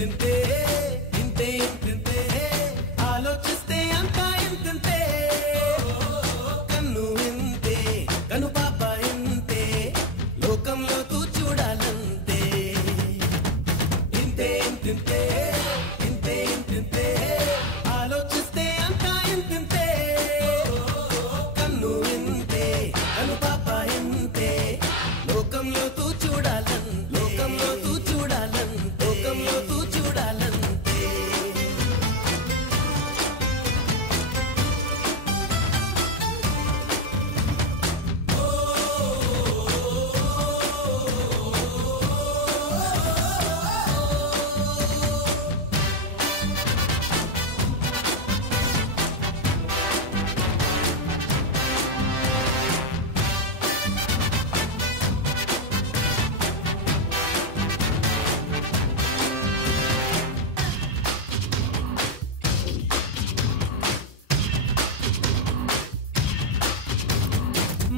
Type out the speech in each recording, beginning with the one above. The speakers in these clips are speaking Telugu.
ఇంతింతే ఇంతే ఇంతింతే ఆలోచిస్తే అంతా ఇంతింతే కన్ను ఇంతే కను పాప ఇంతే లోకంలో తూ చూడాలంతే ఇంతే ఇంతింతే ఇంతే ఇంతింతే ఆలోచిస్తే అంతా ఇంతింతే కన్ను ఇంతే కను పాప ఇంతే లోకంలో తూ చూడాలంతే లోకంలో తూ చూడాలంతే లోకంలో తూ చూడాలంతే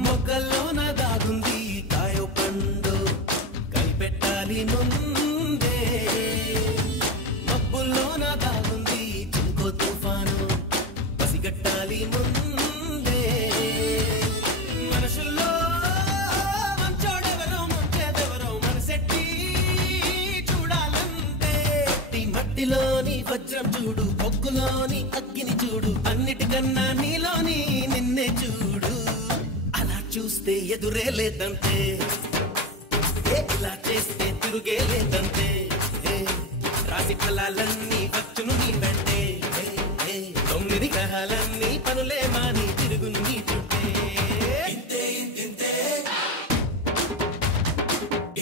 మొగ్గల్లోన దాగుంది కాయో పండు కనిపెట్టాలి ముందే మబ్బుల్లోన దాగుంది చినుకో తుఫాను పసిగట్టాలి ముందే మనుషుల్లో మంచోడెవరో ముంచేదెవరో మనసెట్టి చూడాలంటే మట్టిలోని వజ్రం చూడు బొగ్గులోని అగ్గిని చూడు అన్నిటికన్నా నీలోని నిన్నే చూడు చూస్తే ఎదురే లేదంతే ఇలా చేస్తే తిరుగే లేదంతే రాసి ఫలాలన్నీ వచ్చును నీ వెంటే 9 గ్రహాలన్నీ పనులే మాని తిరుగు నీ చుట్టే ఇంతే ఇంతింతే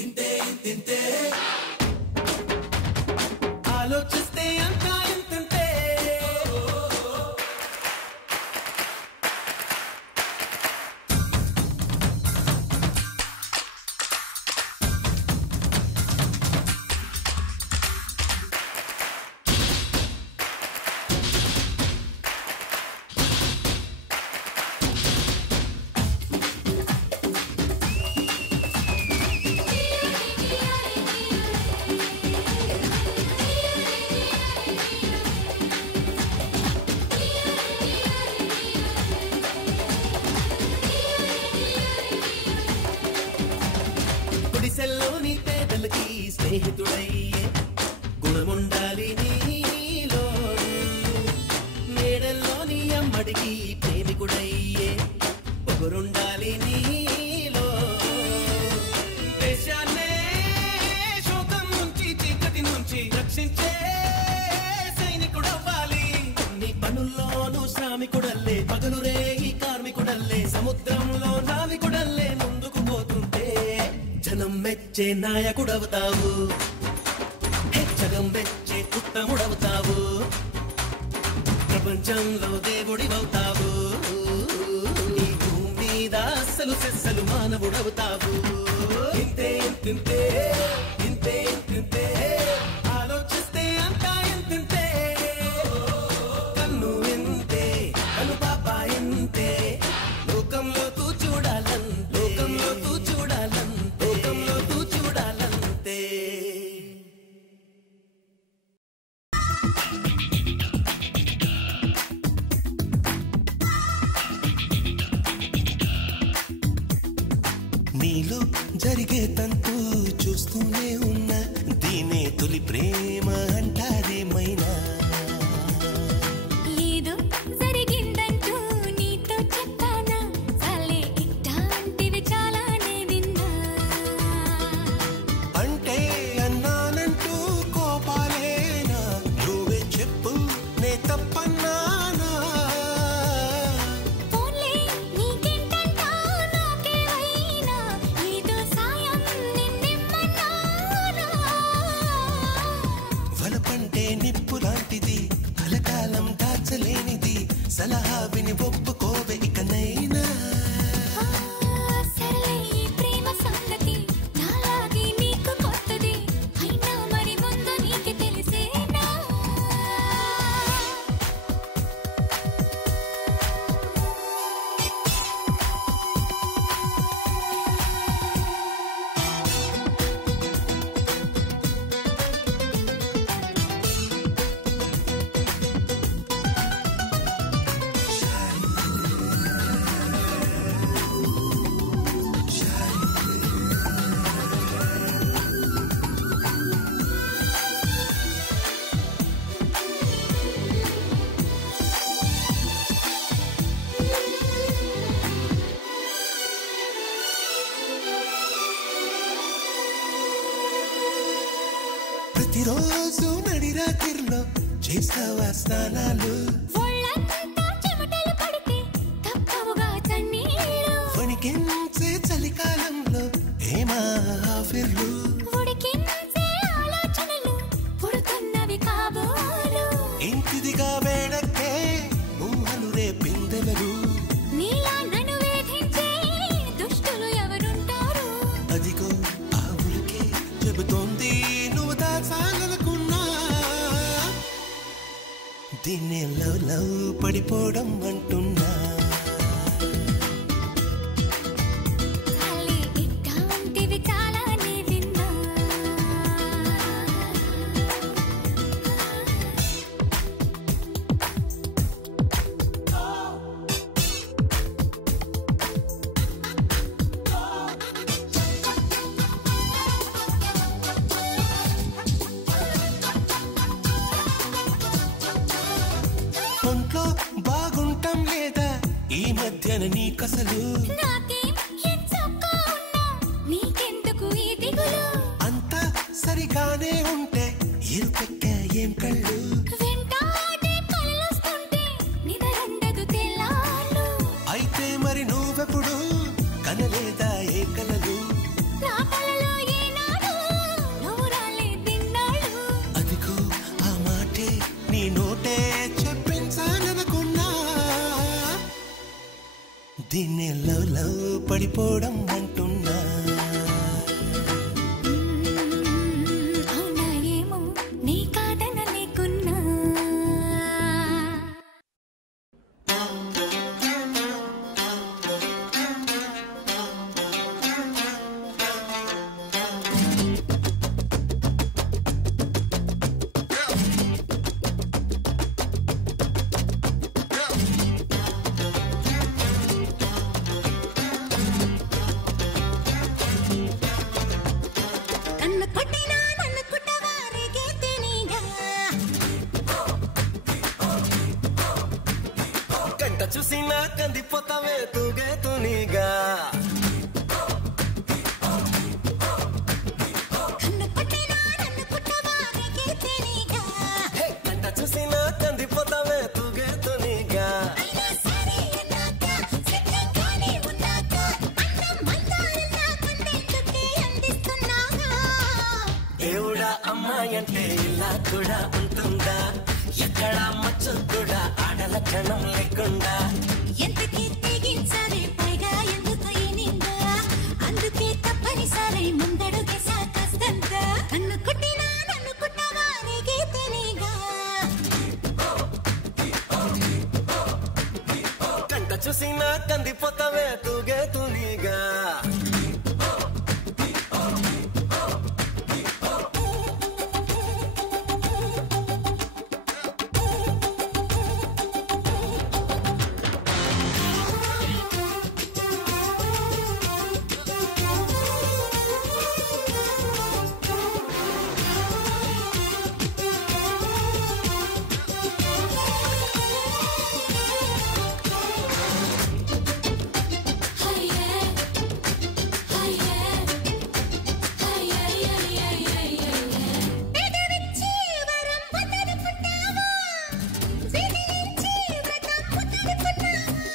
ఇంతే ఇంతింతే ఆలోచిస్తే అంతా ఇంతింతే గుడిసెల్లోని పేదలకి స్నేహితుడయ్యే గుణముండాలి నీలో మేడల్లోని అమ్మడికి ప్రేమికుడయ్యే పొగరుండాలి నీలో దేశాన్నే శోకం నుంచి చీకటి నుంచి రక్షించే సైనికుడవ్వాలి అన్ని పనుల్లోనూ శ్రామికుడల్లే పగలు రేగి కార్మికుడల్లే సముద్రంలో నావికుడల్లే ముందుకు పోతుంటే జనం మెచ్చే నాయకుడవుతావు జగం మెచ్చే ఉత్తముడవుతావు ప్రపంచంలో దేవుడివవుతావు ఈ భూమి మీద అస్సలు సెస్సలు మానవుడవుతావు ఇంతే ఇంతింతే ఇంతే ఇంతింతే ఆలోచిస్తే అంతా ఇంతింతే కన్ను ఇంతే కను పాప ఇంతే లోకంలో తూ చూడాలంతే లోకంలో తూ చూడాలంతే లోకంలో తూ చూడాలంతే నీలో జరిగే తంతు చూస్తూనే ఉన్నా దీనే తొలి ప్రేమ అంటారేమైనా ఏదో జరిగిందంటూ నీతో చెప్పానా చాలే ఇట్లాంటివి చాలానే విన్నా అంటే అన్నానంటూ కోపాలేనా నువ్వే చెప్పు నే తప్పన్నానా ఫోన్లే నీకేంటంటా నాకేమైనా ఏదో సాయం నిన్నెమ్మన్నానా వలపంటే ప్రతిరోజు నడిరాత్రిలో చేస్తావా స్నానాలు ఒళ్ళంతా చెమటలు పడితే తప్పవుగా చన్నీళ్ళు వణికించే చలికాలంలో ఏమా ఆఫిర్లు ఉడికించే ఆలోచనలు పుడుతున్నవి కాబోలు ఇంటిదిగా వేడక్కే ఊహలు రేపిందెవరు నీలా నన్ను వేధించే దుష్టులు ఎవరుంటారు అదిగో ఆ ఉలికే చెబుతోంది నువ్వు దాచాలనుకున్నా దీన్ని లవ్ పడిపోవడం అంటున్నా చాలే ఇట్లాంటివి చాలానే విన్నా ఒంట్లో బాగుంటాం లేదా ఈ మధ్యన నీకసలు నాకేం ఎంచక్కా ఉన్నా నీకెందుకు ఈ దిగులు అంతా సరిగానే ఉంటే ఇరుపెక్క ఏం కళ్ళు వెంటాడే కళ్ళొస్తుంటే నిదరుండదు తెల్లార్లు అయితే మరి నువ్వెప్పుడు కనలేదా ఏ కలలు నా కలలో ఏనాడు నువ్వు రాలేదిన్నాడు అదిగో ఆ మాటే నీ నోటే చెప్పించాలనుకున్నా దీన్ని లవ్ పడిపోవడం అంటున్నా అవునా ఏమో నీ కాదన లేకున్నా నన్ను కొట్టినా నన్ను కుట్టవారికే తెనీగా కంట చూసినా కందిపోతావే తూగే తునిగా నన్ను కొట్టినా నన్ను కుట్టవారికే తెనీగా కంట చూసినా కందిపోతావే తూగే తునిగా అయినా సరే అన్నాక సిద్ధంగానే ఉన్నాక అన్నం మందారంలా కన్నెత్తుకే అందిస్తున్నాగా దేవుడా అమ్మాయంటే ఇలా కూడా ఉంటుందా ఎక్కడ మచ్చు కూడా ఆడల క్షణం లేకుండా ఎంతకీ తెగించాలి పైగా ఎందుకు ఈ నింద అందుకే తప్పనిసరి ముందడుగేసా కస్తంత నన్ను కొట్టినా నన్ను కుట్టవారికే తెనీగా కంట చూసినా కందిపోతావే తూగే తునిగా పెదవిచ్చి వరం పొందనుకున్నావా విధించి వ్రతం పొందనుకున్నావా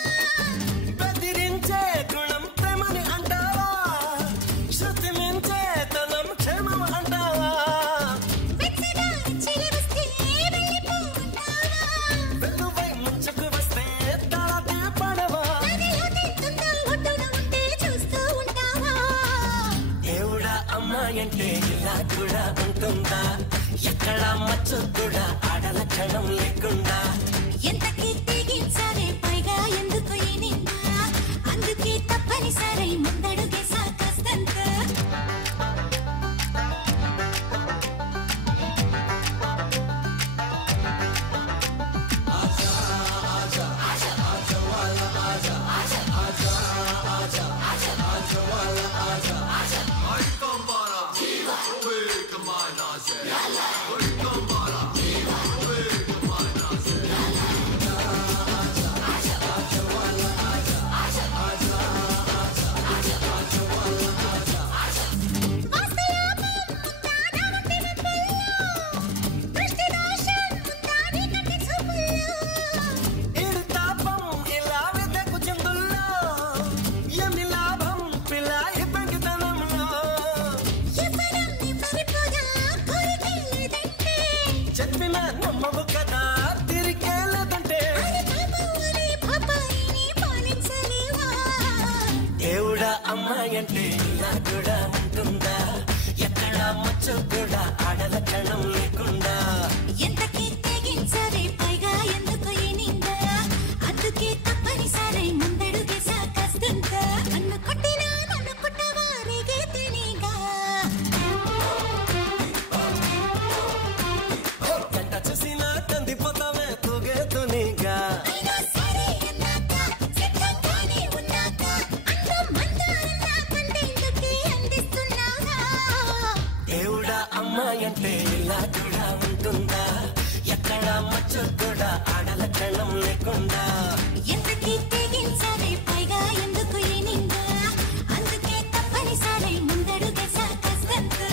బెదిరించే గుణం ప్రేమని అంటావా శృతి మించే తనం క్షేమం అంటావా వెచ్చగా చిలివస్తే వెళ్ళిపోమంటావా వెలువై ముంచుకు వస్తే తాళతే పడవా నదిలో తింటుందా ఒడ్డున ఉంటే చూస్తూ ఉంటావా దేవుడా అమ్మాయంటే ఇలా కూడా ఉంటుందా ఎక్కడ మచ్చు కూడా ఆడల క్షణం లేకుండా ఎంతకీ తెగించాలి పైగా ఎందుకు ఈ నింద అందుకే తప్పనిసరి ముందడుగేసా కస్తంత మచ్చ కూడా ఆడల క్షణం లేకుండా ఎంతకీ తెగించరే పైగా ఎందుకు ఈ నింద అందుకే తప్పనిసరై ముందడుగేసా కష్టంగా నన్ను కొట్టినా నన్ను కొట్టవారిగే తినిగా గంట చూసినా కందిపోతావే తూగేతునిగా అయినా సరే అన్నాక సిద్ధంగానే ఉన్నాక అందం మందారంలా పండేందుకే అందిస్తున్నాగా దేవుడా అమ్మాయంటే ఇలా కూడా ఉంటుందా ఎక్కడ మచ్చ కూడా ఆడల క్షణం లేకుండా ఎంతకీ తెగించరే పైగా ఎందుకు ఈ నింద అందుకే తప్పనిసరై ముందడుగేసా కష్టంగా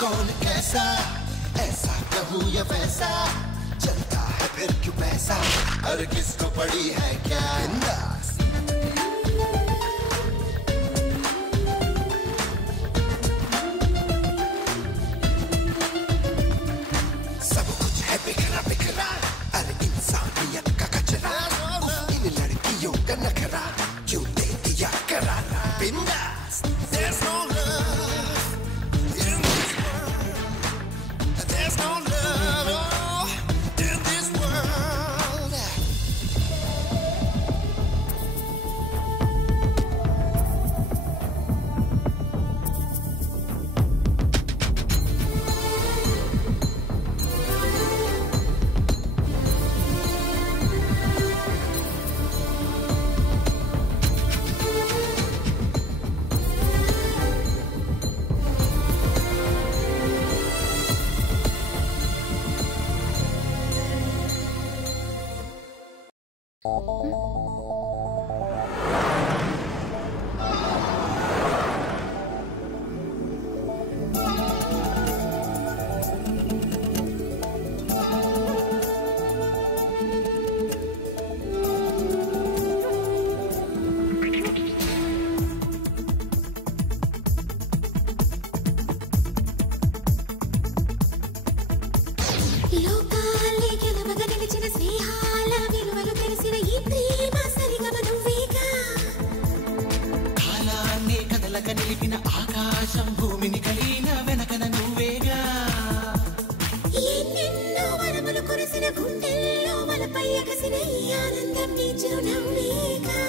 कौन कैसा ऐसा कहूँ या वैसा चलता है फिर क्यों पैसा अरे किसको पड़ी है क्या बिंदास सब कुछ है बिखरा बिखरा अरे इंसानियत का कचरा इन लड़कियों का नखरा क्यों दे दिया करारा बिंदास There's no love in this world. There's no love in this world. లోకాలే గెలవగా నిలిచిన స్నేహాల విలువలు తెలిసిన ఈ ప్రేమ సరిగమ నువ్వేగా కాలాన్ని కదలక నిలిపిన ఆకాశం భూమిని కలిగిన వెనకన నువ్వేగా ఎన్నెన్నో వరములు కురిసిన గుండెల్లో వలపై ఎగసిన ఈ ఆనందం నీ చిరునవ్వేగా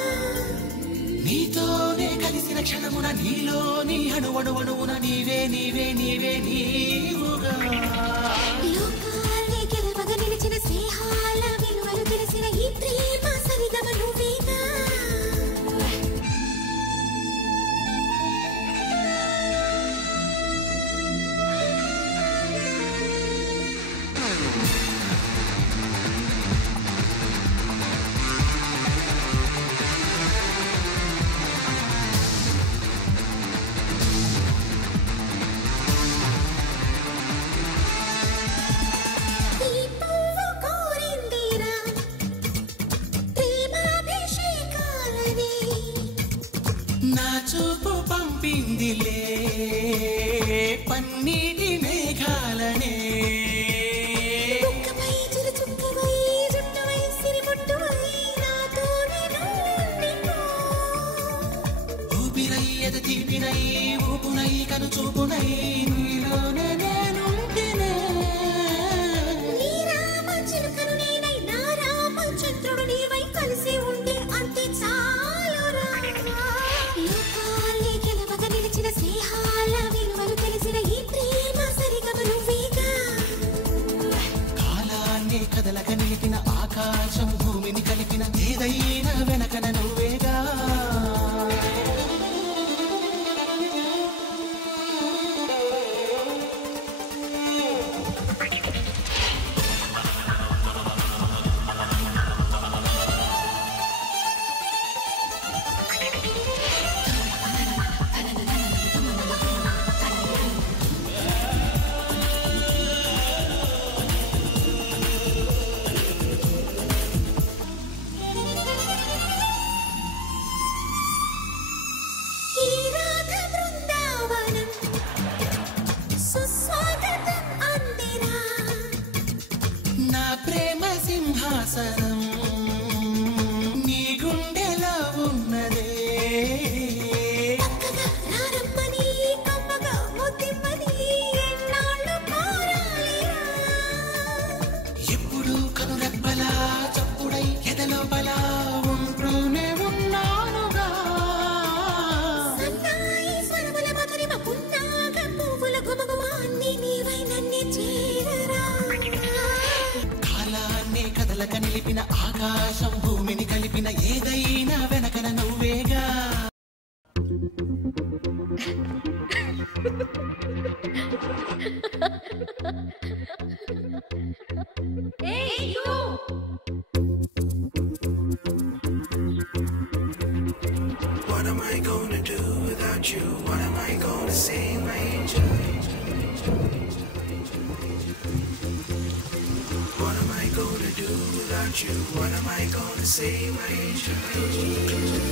నీతోనే కలిసిన క్షణమున నీలోని అణువణువణువున నీవే నీవే నీవే నీవుగా లోకాలే గెలవగా నిలిచిన స్నేహాల విలువలు తెలిసిన ఈ ప్రేమ సరిగమ నువ్వేగా ఈ పువ్వు కోరిందిరా పంపిందిలే పన్నీటి మేఘాలనే ఊపిరయ్యద తీపినై ఊపునై కను చూపునై నీలోనే నేనుంటినే నీ రామచిలుకను నేనై నా రామచంద్రుడు నీవై కలిసి ఉండి అంతే చాలురా లోకాలే గెలవగా నిలిచిన స్నేహాల విలువలు తెలిసిన ఈ ప్రేమ సరిగమ నువ్వేగా కాలాన్ని కదలక నిలిపిన ఆకాశం భూమిని కలిపిన ఏదైనా వెనకన నువ్వేగా ప్రేమ సింహాసనం నీ గుండెలో ఉన్నదే ఎప్పుడు కనురెప్పలా చప్పుడై ఎదలోపలా ఉంటూనే ఉన్నానుగా కదలక నిలిపిన ఆకాశం భూమిని కలిపిన ఏదైనా వెనకన నువ్వేగా What am I gonna do without you? What am I gonna say, my angel? What am I gonna do without you? What am I gonna say, my angel?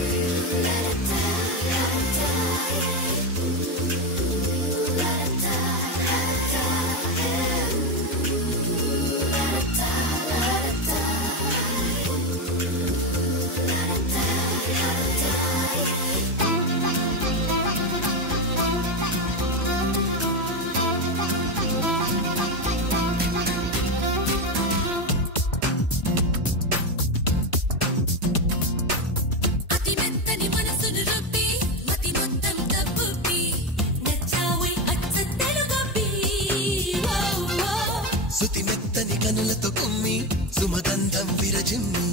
సుతి మెత్తని కనులతో కుమ్మి సుమగంధం విరజిమ్మి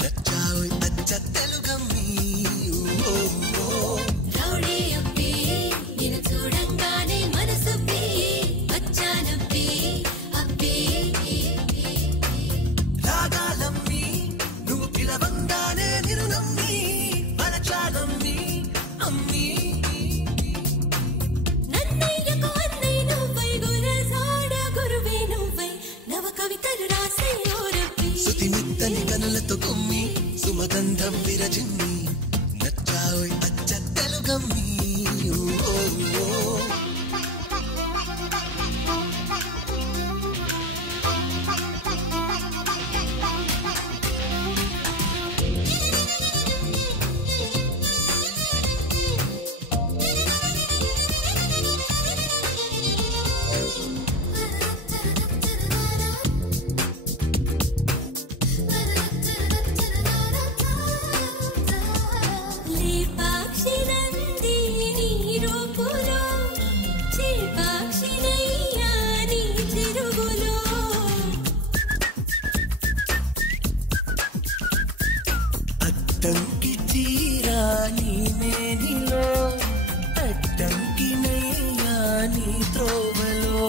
నచ్చావు అచ్చ తెలుగమ్మి రౌడీ అబ్బి నిన్ను చూడంగానే మనసబ్బి వచ్చానబ్బి అబ్బి రాగాలమ్మి నువ్వు పిలవంగానే నిన్ను నమ్మి మనచాలమ్మి అమ్మి నన్నయ్యకు అన్నయ్య నువ్వై గురజాడ గురువే నువ్వై నవ కవితలు రాసే ఓరబ్బి సుతి మెత్తని కనులతో కుమ్మి సుమగంధం విరజిమ్మి నచ్చావు అచ్చ తెలుగమ్మి అడ్డంకి చీరా నీ మేనిలో అడ్డంకి నయ్యా నీ త్రోవలో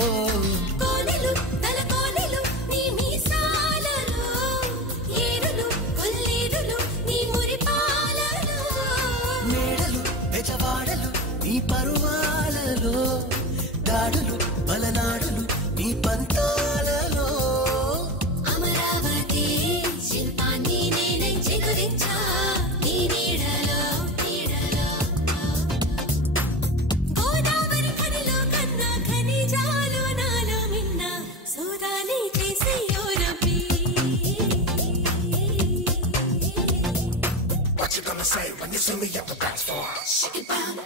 కోనెలు తల కోనెలు నీ మీసాలలో ఏరులు కొల్లేరులు నీ మురిపాలలో మేడలు బెజవాడలు నీ పరువాలలో దాడులు బలనాడులు నీ పంతాలలో అమరావతి శిల్పాన్ని నేనే చిగురించా నీ నీడలో నీడలో What you gonna say when you see me at the dance floor? Shake it down,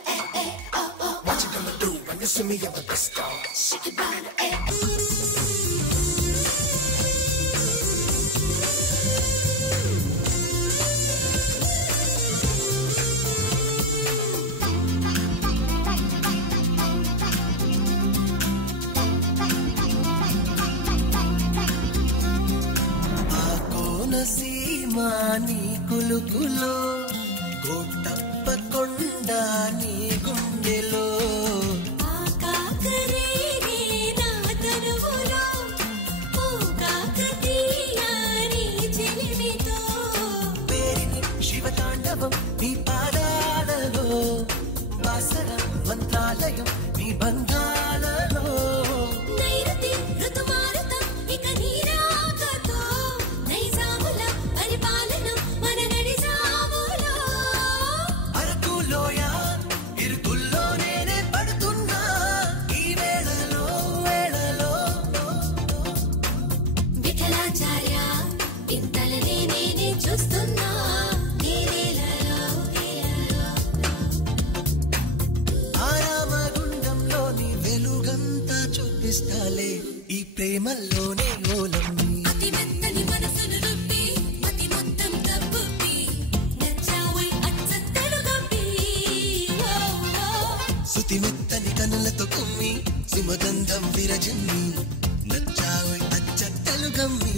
oh. What you gonna do when you see me at the disco? Shake it down, సీమాని కులుకులో గోటప్పకొండ నీ గుండెలో ఆకాకరేనే నా తనువులో ఓకాకతీయ నీ చెలిమితో పేరిని శివతాండవం నీ పాదాలలో వాసన మంత్రాలయం నీ బంధాలలో నైరుతి ఋతుమారుతం ఇక నీరాకతో నైజాముల పరిపాలనం మన నడిజాములో అరకులోయ ఇరుకుల్లో నేనే పడుతున్నా ఈ వేళలో విఠలాచార్య ఇంతలనే నేనే చూస్తున్నా ఆరామగుండంలోని వెలుగంతా చూపిస్తాలే ఈ ప్రేమల్లోనే ఓలమ్మి అతి మెత్తని మనసును రుబ్బి అతి మొత్తం కబ్బుబ్బి నచ్చావై అచ్చత్తలు గబ్బి శృతి మెత్తని కనులతో కుమ్మి సుమగంధం విరజిమ్మి నచ్చావు అచ్చ తెలుగమ్మి